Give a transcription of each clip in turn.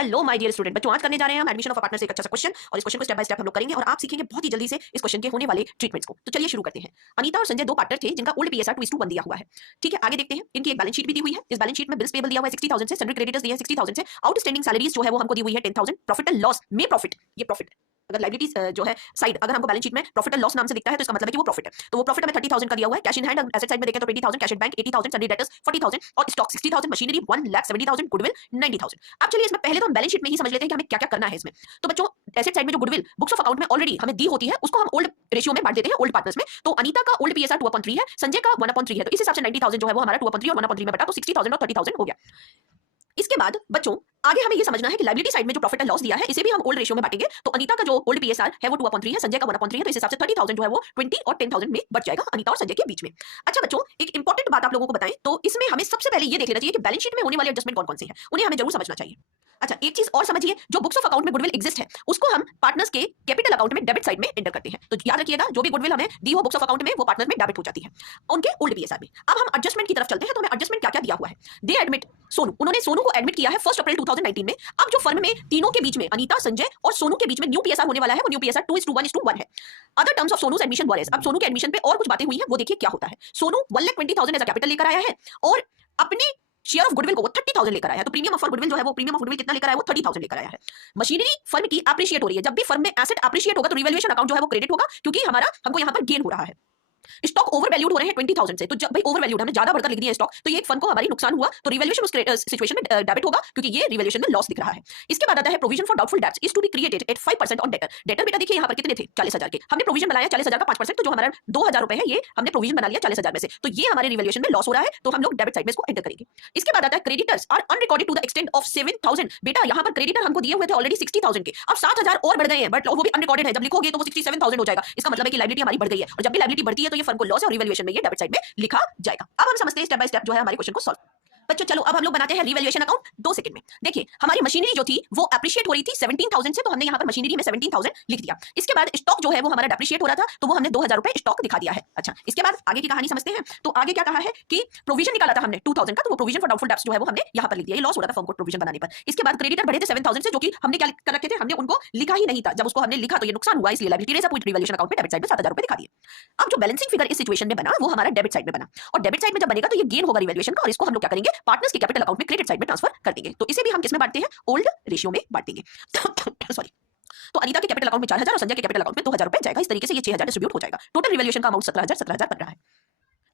Hello my dear student बच्चों, आज करने जा रहे हैं हम एडमिशन ऑफ पार्टनर से एक अच्छा सा क्वेश्चन और इस क्वेश्चन को स्टेप बाय स्टेप हम लोग करेंगे और आप सीखेंगे बहुत ही जल्दी से इस क्वेश्चन के होने वाले ट्रीटमेंट्स को। तो चलिए शुरू करते हैं। अनीता और संजय दो पार्टनर थे जिनका ओल्ड पीएसआर 2:1 दिया हुआ है। ठीक है, आगे देखते हैं। इनकी एक बैलेंस शीट भी दी हुई है। इस बैलेंस शीट में बिल्स पेबल दिया हुआ है 60,000 से, सन्ड्री क्रेडिटर्स दिए हैं 60,000 से, आउटस्टैंडिंग सैलरीज जो है वो हमको दी हुई है 10,000, प्रॉफिट एंड लॉस में प्रॉफिट, ये प्रॉफिट अगर लाइबिलिटीज जो है साइड अगर हमको बैलेंस शीट में प्रॉफिट एंड लॉस नाम से दिखता है तो इसका मतलब है कि वो प्रॉफिट है। तो वो प्रॉफिट हमें 30,000 का दिया हुआ है। Cash in hand asset side में देखें तो 20,000, cash at bank 80,000, sundry debtors 40,000 और स्टॉक 60,000, मशीनरी 1,70,000, गुडविल 90,000। अब चलिए इसमें पहले तो हम बैलेंस शीट में ही समझ लेते हैं कि हमें क्या क्या करना है इसमें। तो बच्चों, एसेट साइड में जो गुडविल बुक्स ऑफ अकाउंट में ऑलरेडी हमें दी होती है उसको हम ओल्ड रेशियो में बांट देते हैं, ओल्ड पार्टनर्स में। तो अनीता का ओल्ड पीएसआर 2/3 है, संजय का 1/3 है, तो इस हिसाब से 90,000 जो है वो हमारा 2/3 और 1/3 में बटा, तो 60,000 और 30,000 हो गया। इसके बाद बच्चों आगे हमें ये समझना है कि लायबिलिटी साइड में जो प्रॉफिट एंड लॉस दिया है इसे भी हम ओल्ड रेशियो में बांटेंगे। तो अनीता का जो ओल्ड पीएसआर है वो 2/3 है, संजय का 1/3 है, तो इस हिसाब से 30,000 जो है वो 20 और 10,000 में बच जाएगा अनीता और संजय के बीच में। अच्छा बच्चों, एक इंपॉर्टेंट बात आप लोगों को बताएं तो इसमें हमें सबसे पहले ये देख लेना चाहिए कि बैलेंस शीट में होने वाले एडजस्टमेंट कौन-कौन से हैं, उन्हें हमें जरूर समझना चाहिए। अच्छा, एक चीज और समझिए, जो बुक्स ऑफ अकाउंट में गुडविल एग्जिस्ट है उसको हम पार्टनर्स के कैपिटल अकाउंट में डेबिट साइड में एंटर करते हैं। तो याद रखिएगा, जो भी गुडविल हमें दी हो बुक्स ऑफ अकाउंट में वो पार्टनर में डेबिट हो जाती है उनके ओल्ड पीएसआर में। अब हम एडजस्टमेंट की तरफ चलते हैं। तो हमें एडजस्टमेंट क्या क्या दिया हुआ है। दे एडमिट सोनू, उन्होंने सोनू को एडमिट किया है 1 अप्रैल 2019 में। अब जो फर्म में तीनों के बीच में अनीता, संजय और सोनू के बीच में न्यू पीएसआर होने वाला है वो न्यू पीएसआर 2:1 है। Other terms of Sonu's admission were as, अब सोनू के एडमिशन पे और कुछ बातें हुई हैं, वो देखिए क्या होता है। सोनू 1,20,000 एज कैपिटल लेकर आया है और अपने शेयर ऑफ गुडविल को वो 30,000 लेकर आया है। तो प्रीमियम ऑफ गुडविल जो है वो प्रीमियम ऑफ गुडविल कितना लेकर आया है, वो 30,000 लेकर आया है। मशीनरी फर्म की अप्रिशिएट हो रही है। जब भी फर्म में एसेट अप्रिशिएट होगा तो रिवैल्यूएशन अकाउंट जो है वो क्रेडिट होगा, क्योंकि हमारा हमको यहां पर गेन हो रहा है। स्टॉक ओवर वैल्यूड हो रहे हैं 20,000 से, तो जब भाई ओवर वैल्यूड हमने ज्यादा बढ़कर लिख दिया स्टॉक तो ये एक फर्म को हमारी नुकसान हुआ, तो रिवैल्यूएशन उस सिचुएशन में डेबिट होगा, क्योंकि ये रिवैल्यूएशन में लॉस दिख रहा है। इसके बाद आता है provision for doubtful debts is to be created at 5% on debtor. Debtor बेटा देखिए यहां पर कितने थे, 40,000 के, हमने प्रोविजन बनाया 40,000 का 5%, तो जो हमारा 2,000 रुपए है ये हमने प्रोविजन बना लिया 40,000 में से, तो ये हमारे रिवैल्यूएशन में लॉस हो रहा है, तो हम लोग डेबिट साइड में इसको एंटर करेंगे। इसके बाद आता है creditors are unrecorded to the extent of 7,000। बेटा यहां पर क्रेडिटर हमको दिए हुए थे ऑलरेडी 60,000 के, अब 7,000 और बढ़ गए हैं, बट वो भी अनरिकॉर्डेड है। जब लिखोगे तो वो 67,000 हो जाएगा। इसका मतलब है कि लायबिलिटी हमारी बढ़ गई है, और जब भी लायबिलिटी बढ़ती है तो ये फर्म को लॉस है और रिवैल्यूएशन में ये डेबिट साइड में लिखा जाएगा। अब हम समझते हैं स्टेप बाय स्टेप जो है हमारे क्वेश्चन को सॉल्व। बच्चों चलो अब हम लोग बनाते हैं रिवैल्यूएशन अकाउंट 2 सेकंड में। देखिए हमारी मशीनरी जो थी वो एप्रिशिएट हो रही थी 17,000 से, तो हमने यहाँ पर मशीनरी में 17,000 लिख दिया। इसके बाद स्टॉक जो है वो हमारा डेप्रिशिएट हो रहा था, तो वो हमने 2,000 रुपए स्टॉक दिखा दिया है। अच्छा, इसके बाद आगे की कहानी समझते हैं। तो आगे क्या कहा है कि प्रोविजन निकाला था हमने 2,000 का, तो वो प्रोविजन फॉर डाउटफुल डेट्स जो है वो हमने यहाँ पर लिख दिया। ये लॉस हो रहा था फर्म को प्रोविजन बनाने पर। इसके बाद क्रेडिटर बढ़े थे 7,000 से, जो कि हमने क्या कर रखे थे, हमने उनको लिखा ही नहीं था। जब उसको हमने लिखा तो ये नुकसान हुआ, इसलिए liability raise up revaluation account में डेबिट साइड में 7,000 रुपए दिखा दिए। अब जो बैलेंसिंग फिगर इस सिचुएशन में बना वो हमारा डेबिट साइड में बना, और डेबिट साइड में जब बनेगा तो ये गेन होगा रिवैल्यूएशन का, और इसको हम लोग क्या करेंगे, पार्टनर्स के कैपिटल अकाउंट में क्रेडिट साइड में ट्रांसफर कर देंगे। तो इसे भी हम किस में बांटते हैं, ओल्ड रेशियो में बांट देंगे। सॉरी, तो अनीता के कैपिटल अकाउंट में 4,000 और संजय के कैपिटल अकाउंट में 2,000 रुपए जाएगा। इस तरीके से ये 6,000 डिस्ट्रीब्यूट हो जाएगा। टोटल रिवैल्यूएशन का अमाउंट 17,000 बन रहा है।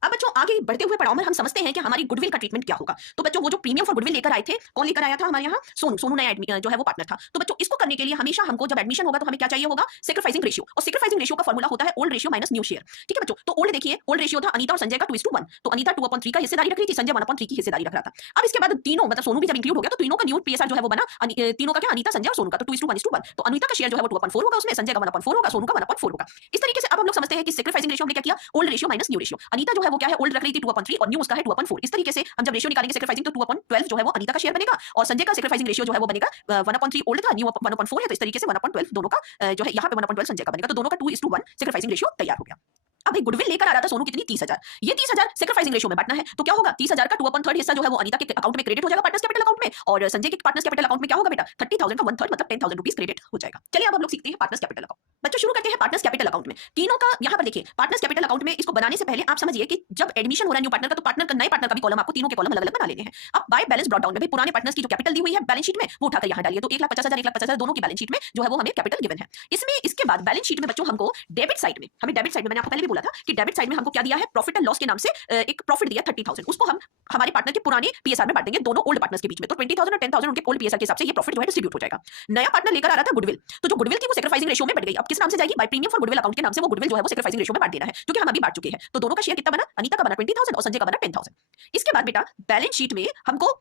अब बच्चों आगे बढ़ते हुए पड़ाव में हम समझते हैं कि हमारी गुडविल का ट्रीटमेंट क्या होगा। तो बच्चों वो जो प्रीमियम फॉर गुडविल लेकर आए थे, कौन लेकर आया था हमारे यहाँ, सोनू नया जो है वो पार्टनर था। तो बच्चों इसको करने के लिए हमेशा हमको जब एडमिशन होगा तो हमें क्या चाहिए होगा, सैक्रिफाइसिंग रेशियो, और सैक्रिफाइसिंग रेशियो का फॉर्मूला होता है old ratio minus new share. ठीक है बच्चों, तो ओल्ड देखिए, ओल्ड रेशियो था अनीता और संजय का 2:1, तो अनीता 2/3 का हिस्सेदारी रख रही थी, संजय 1/3 की हिस्सेदारी रख रहा था। अब इसके बाद तीनों मतलब सोनू भी जब इंक्लूड हो गया तो तीनों का न्यू पीएसआर जो है वो बना, तीनों का क्या, अनीता, संजय और सोनू का, तो 2:1, तो अनीता का शेयर जो है वो 2/4 होगा, उसमें संजय का 1/4 होगा, सोनू का 1/4 होगा। इस तरीके से अब हम लोग समझते हैं कि सैक्रिफाइसिंग रेशियो हमने क्या किया, old ratio minus new ratio. Anita जो है वो क्या है, ओल्ड रख रही थी 2/3 और न्यू उसका है 2/4। इस तरीके से हम जब रेशियो निकालेंगे सैक्रिफाइसिंग तो 2/12 जो है वो अनीता का शेयर बनेगा, और संजय का सैक्रिफाइसिंग रेशियो जो है वो बनेगा 1/3 ओल्ड था, न्यू 1/4 है, तो इस तरीके से 1/12 दोनों का जो है यहाँ पे 1/12 संजय का बनेगा, तो दोनों का 2:1 सैक्रिफाइसिंग रेशियो तैयार हो गया। अब भाई गुडविल लेकर आ रहा था सोनू कितनी, 30,000, ये 30,000 सैक्रिफाइसिंग रेशियो में बांटना है, तो क्या होगा, 30,000 का 2/3 हिस्सा जो है वो अनीता के अकाउंट में क्रेडिट हो जाएगा पार्टनर्स कैपिटल अकाउंट में, और संजय के पार्टनर्स कैपिटल अकाउंट में क्या होगा बेटा, 30,000 का 1/3 मतलब 10,000 रुपीस क्रेडिट हो जाएगा। चलिए अब हम लोग सीखते हैं पार्टनर्स कैपिटल अकाउंट। बच्चों शुरू करते हैं पार्टनर्स कैपिटल अकाउंट में। तीनों का यहाँ पर देखिए, पार्टनर्स कैपिटल अकाउंट में इसको बनाने से पहले आप समझिए कि जब एडमिशन हो रहा है न्यू पार्टनर का, तो पार्टनर का नए पार्टनर का भी कॉलम आपको तीनों के कॉलम अलग अलग बना लेने हैं। अब बाय बैलेंस ब्रॉट डाउन में भाई पुराने पार्टनर्स की जो कैपिटल दी हुई है बैलेंस शीट में वो उठाकर यहाँ डालिए, तो 1,50,000 1,50,000 दोनों की बैलेंस शीट में जो है वो हमें कैपिटल गिवन है। इसमें इसके बाद बैलेंस शीट में बच्चों हमको डेबिट साइड में, हमें डेबिट साइड में मैंने आपको पहले भी बोला था कि डेबिट साइड में हमको क्या दिया है, प्रॉफिट एंड लॉस के नाम से एक प्रॉफिट दिया 30,000, उसको हम हमारे पार्टनर के पुराने पीएसआर में बांटेंगे दोनों ओल्ड पार्टनर्स के बीच में, तो 20,000 और 10,000 उनके ओल्ड पीएसआर के हिसाब से ये प्रॉफिट जो है डिस्ट्रीब्यूट हो जाएगा। नया पार्टनर लेकर आ रहा था गुडविल, तो जो गुडविल थी वो सैक्रिफाइसिंग रेशियो में बढ़ गई। अब किस नाम से जाएगी, by premium for goodwill account के नाम से वो गुडविल जो है वो सैक्रिफाइसिंग रेशियो में बांट देना है, क्योंकि हम अभी बांट चुके हैं। तो दोनों का शेयर कितना बना, अनीता का बना 20,000 और संजय का बना 10,000। इसके बाद बेटा बैलेंस शीट में हमको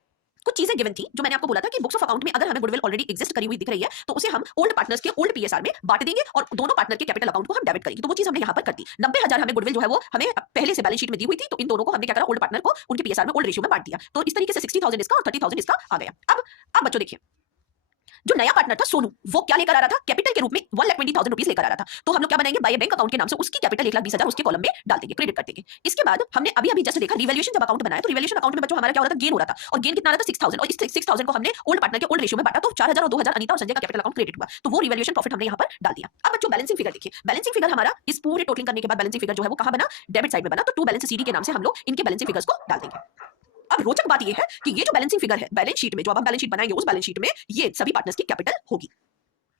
कुछ चीजें गिवन थी, जो मैंने आपको बोला था कि बुक्स ऑफ अकाउंट में अगर हमें गुडविल ऑलरेडी एग्जिस्ट करी हुई दिख रही है तो उसे हम ओल्ड पार्टनर्स के ओल्ड पीएसआर में बांट देंगे और दोनों पार्टनर के कैपिटल अकाउंट को हम डेबिट करेंगे। तो वो चीज हमने यहाँ पर कर दी। 90,000 हमें गुडविल जो है वो हमें पहले से बैलेंस शीट में दी हुई थी, तो इन दोनों को हमने क्या करा, ओल्ड पार्टनर को उनके पीएसआर में ओल्ड रेशियो में बांट दिया। तो इस तरीके से 60,000 इसका और 30,000 इसका आ गया। अब बच्चों देखिए, जो नया पार्टनर था सोनू, वो क्या लेकर आ रहा था? कैपिटल के रूप में 1,20,000 रुपीस लेकर आ रहा था। तो हम लोग क्या बनाएंगे? बाय बैंक अकाउंट के नाम से उसकी कैपिटल 1,20,000 उसके कॉलम में डाल देंगे, क्रेडिट कर देंगे। इसके बाद हमने अभी अभी जस्ट देखा रिवैल्यूएशन जब अकाउंट बनाया तो रिवैल्यूएशन अकाउंट में बच्चों हमारा क्या हो रहा था? गेन हो रहा था, और गेन कितना आ रहा था? 6,000, और इस 6,000 को हमने ओल्ड पार्टनर के ओल्ड रेशियो में बांटा, तो 4,000 और 2,000 अनीता और संजय का कैपिटल अकाउंट क्रेडिट हुआ, तो वो रिवैल्यूएशन प्रॉफिट हमने यहाँ पर डाल दिया। अब बच्चों बैलेंसिंग फिगर देखिए, बैलेंसिंग फिगर हमारा इस पूरे टोटलिंग करने के बाद बैलेंसिंग फिगर जो है वो कहां बना? डेबिट साइड में बना। तो टू बैलेंस सीडी के नाम से हम लोग इनके बैलेंसिंग फिगर्स को डाल देंगे। अब रोचक बात ये है कि ये जो बैलेंसिंग फिगर है बैलेंस शीट में, जो अब हम बैलेंस शीट बनाएंगे उस बैलेंस शीट में ये सभी पार्टनर्स की कैपिटल होगी।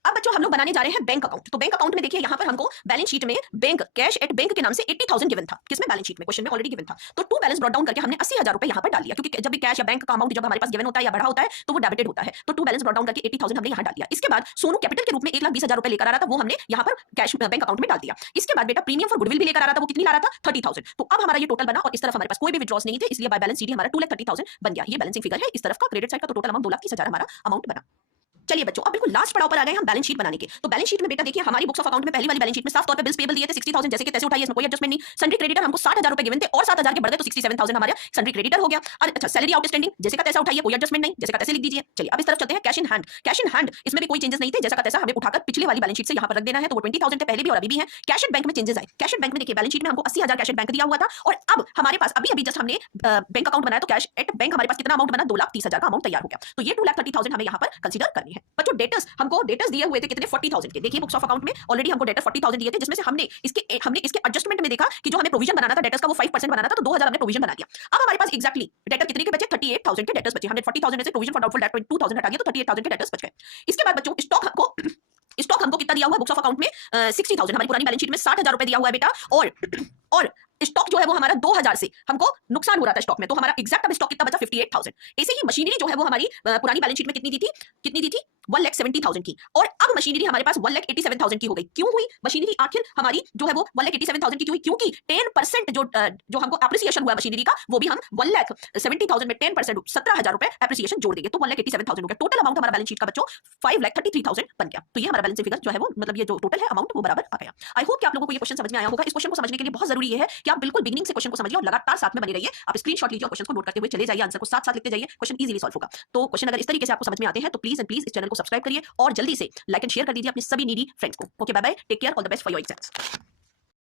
अब बच्चों हम लोग बनाने जा रहे हैं बैंक अकाउंट। तो बैंक अकाउंट में देखिए यहाँ पर हमको बैलेंस शीट में बैंक कैश एट बैंक के नाम से 80,000 गिवन था। किसमें? बैलेंस शीट में, क्वेश्चन में ऑलरेडी गिवन था। तो टू बैलेंस ब्रॉट डाउन करके हमने 80,000 रुपए यहाँ पर डाल दिया, क्योंकि जब भी कैश या बैंक का अमाउंट जब हमारे पास गिवन होता है या बढ़ा होता है तो वो डेबिटेड होता है। तो टू बैलेंस ब्रॉट डाउन करके 80,000 हमने यहाँ डाल दिया। इसके बाद सोनू कैपिटल के रूप में 1,20,000 रुपए लेकर आ रहा था, वो हमने यहाँ पर कैश बैंक अकाउंट में डाल दिया। इसके बाद बेटा प्रीमियम फॉर गुडविल भी लेकर आ रहा था, वो कितनी ला रहा था? 30,000। तो अब हमारा ये टोटल बना और इस तरफ हमारे पास कोई भी विड्रॉस नहीं थे, इसलिए बाय बैलेंस सीडी हमारा 2,30,000 बन गया। ये बैलेंसिंग फिगर है इस तरफ का क्रेडिट साइड का, तो टोटल अमाउंट 2,30,000 हमारा अमाउंट बना। चलिए बच्चों अब बिल्कुल लास्ट पड़ाव पर आ गए हम बैलेंस शीट बनाने के। तो बैलेंस शीट में बेटा देखिए हमारी बुक्स ऑफ अकाउंट में पहली वाली बैलेंस शीट में साफ तौर पे बिल्स पेबल दिए थे 60,000 जैसे कि तैसे उठाइए, इसमें कोई एडजस्टमेंट नहीं। सन्ड्री क्रेडिटर हमको 60,000 रुपए गिवन थे और 7,000 के बढ़ गए तो 67,000 हमारे सन्ड्री क्रेडिटर हो गया। और अच्छा सैलरी आउटस्टैंडिंग जैसे का तैसा उठाइए, कोई एडजस्टमेंट नहीं, जैसे का तैसे लिख दीजिए। चलिए अब इस तरफ चलते हैं cash in hand. Cash in hand इसमें भी कोई चेंजेस नहीं थे, जैसा का तैसा हमें उठाकर पिछले वाली बैलेंस शीट से यहाँ पर रख देना है। तो वो 20,000 थे पहले भी और अभी भी है। कैश एट बैंक में चेंजेस आए। कैश एट बैंक में देखिए बैलेंस शीट में हमको 80,000 कैश एट बैंक दिया हुआ था, और अब हमारे पास अभी अभी जस्ट हमने बैंक अकाउंट बनाया तो कैश एट बैंक हमारे पास कितना अमाउंट बना? 2,30,000 का अमाउंट तैयार हो गया। तो ये 2,30,000 हमें यहाँ पर कंसीडर करनी है। बच्चों डेटर्स हमको डेटर्स दिए हुए थे कितने? 40,000 के। देखिए बुक्स ऑफ अकाउंट में ऑलरेडी हमको डेटर 40,000 दिए थे, जिसमें से हमने इसके एडजस्टमेंट में देखा कि जो हमें प्रोविजन बनाना था डेटर्स का वो 5% बनाना था, तो 2,000 हमने प्रोविजन बना दिया। अब हमारे पास एक्जैक्टली डेटर कितने के बचे? 38,000 के डेटर्स बचे। हमने 40,000 में से प्रोविजन फॉर डाउटफुल डेट 2,000 हटा दिया तो 38,000 के डेटर्स बच गए। इसके बाद बच्चों स्टॉक हमको कितना दिया हुआ बुक्स ऑफ अकाउंट में? 60,000। हमारी पुरानी बैलेंस शीट में 60,000 रुपए दिया हुआ है बेटा, और स्टॉक जो है वो हमारा 2,000 से हमको नुकसान हो रहा था स्टॉक में, तो हमारा एग्जैक्ट अब स्टॉक कितना बचा? 58,000। ऐसे ही मशीनरी जो है वो हमारी पुरानी बैलेंस शीट में कितनी दी थी? 1,70,000 की, और अब मशीनरी हमारे पास 1,87,000 की हो गई। क्यों हुई मशीनरी आखिर हमारी जो है वो 1,87,000 की क्यों हुई? क्योंकि 10% जो हमको एप्रिसिएशन हुआ मशीनरी का, वो भी हम 1,70,000 में 10% 17,000 रुपए एप्रिसिएशन जोड़ देंगे, तो 1,87,000 हो गया। टोटल अमाउंट हमारा बैलेंस शीट का बच्चों 5,33,000 बन गया। तो ये हमारा बैलेंस फिगर जो है वो मतलब ये जो टोटल है अमाउंट वो बराबर आ गया। आई होप कि आप लोगों को ये क्वेश्चन समझ में आया होगा। इस क्वेश्चन को समझने के लिए बहुत जरूरी है कि आप बिल्कुल बिगिनिंग से क्वेश्चन को समझिए और लगातार साथ में बने रहिए। आप स्क्रीनशॉट लीजिए और क्वेश्चन को नोट करते हुए चले जाइए, आंसर को साथ साथ लिखते जाइए, क्वेश्चन इजीली सॉल्व होगा। तो क्वेश्चन अगर इस तरीके से आपको समझ में आते हैं तो प्लीज एंड प्लीज इस चैनल को सब्सक्राइब करिए और जल्दी से लाइक एंड शेयर कर दीजिए अपने सभी नीडी फ्रेंड्स को। Okay bye bye, take care, all the best for your exams.